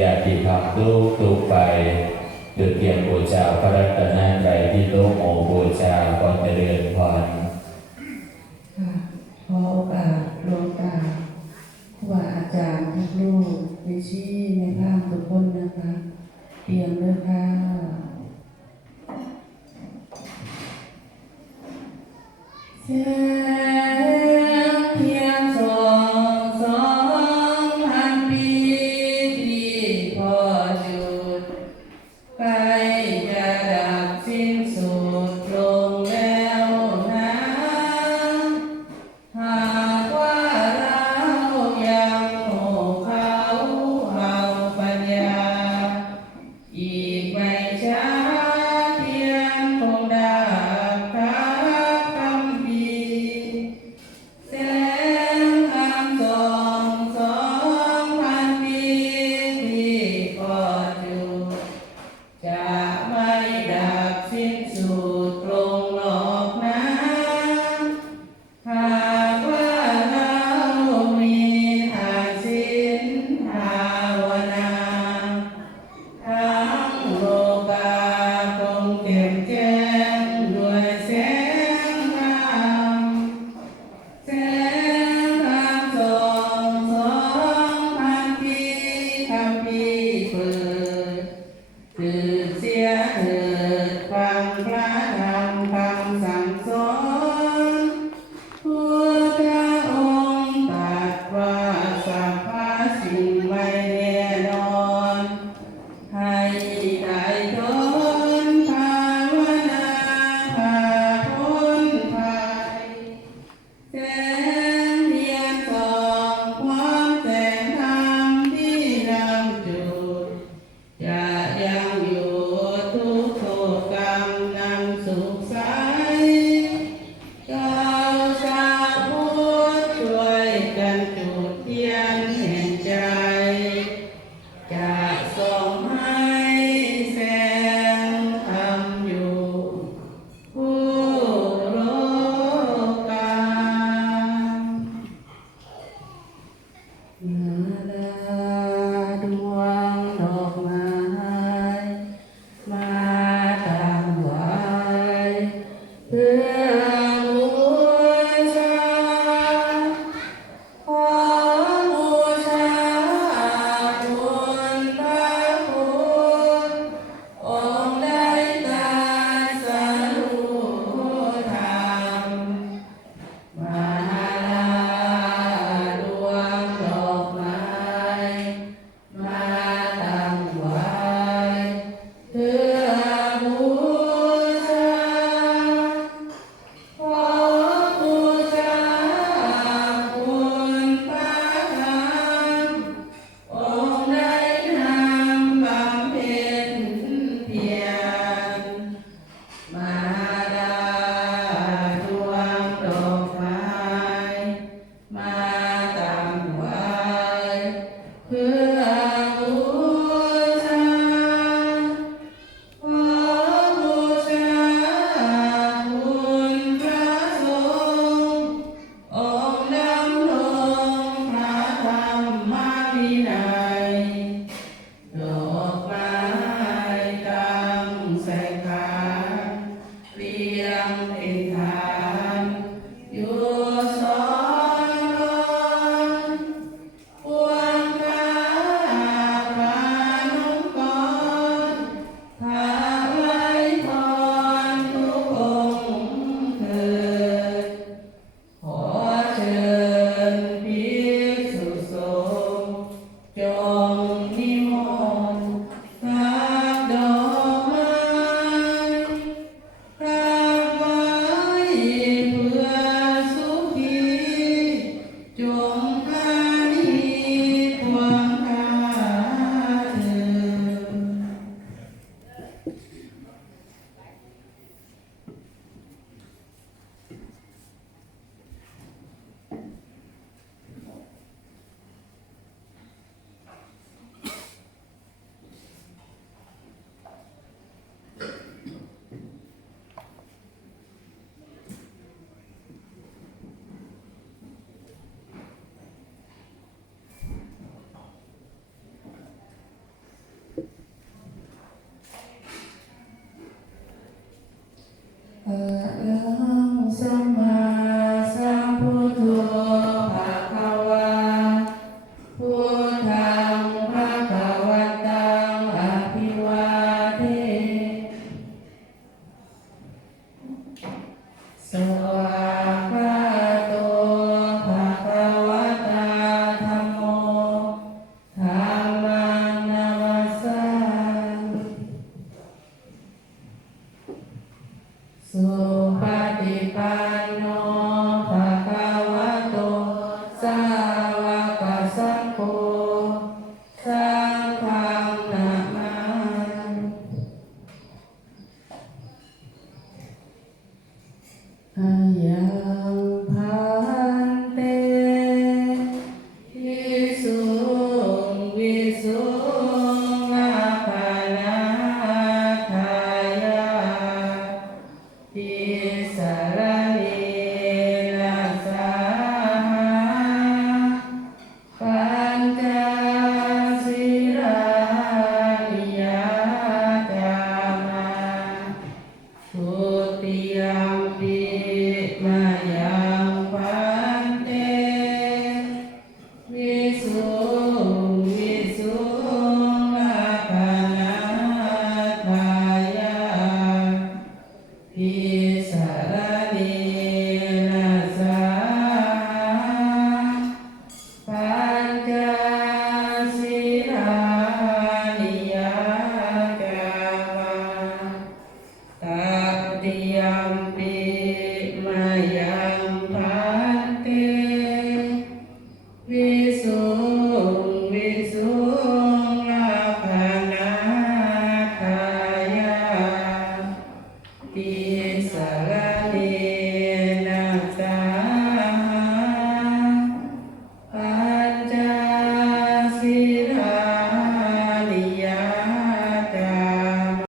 อยากที่ทำลูกลูกไปเดือดเกี่ยรบูชาพระรัตนตรัยที่โลกโมบูชาก่อนจะเจริญพรขอโอกาสลวงตาครูบาอาจารย์ทุกลูกดิชีในภาพทุกคนนะคะ เตรียด้วยค่ะเจ้ ดอกไม้